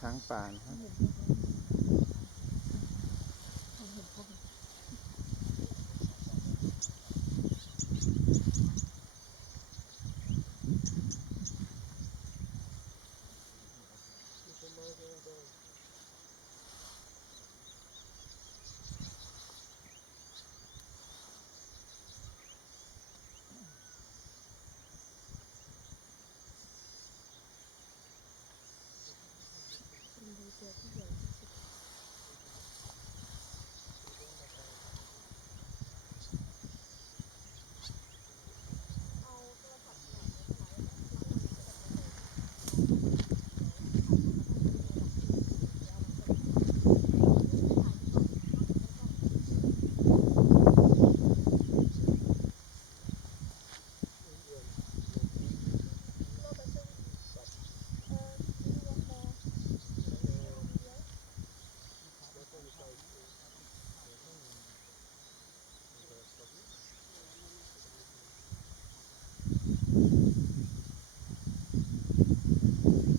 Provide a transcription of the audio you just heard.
ช้างป่านะครับ Yeah, keep going.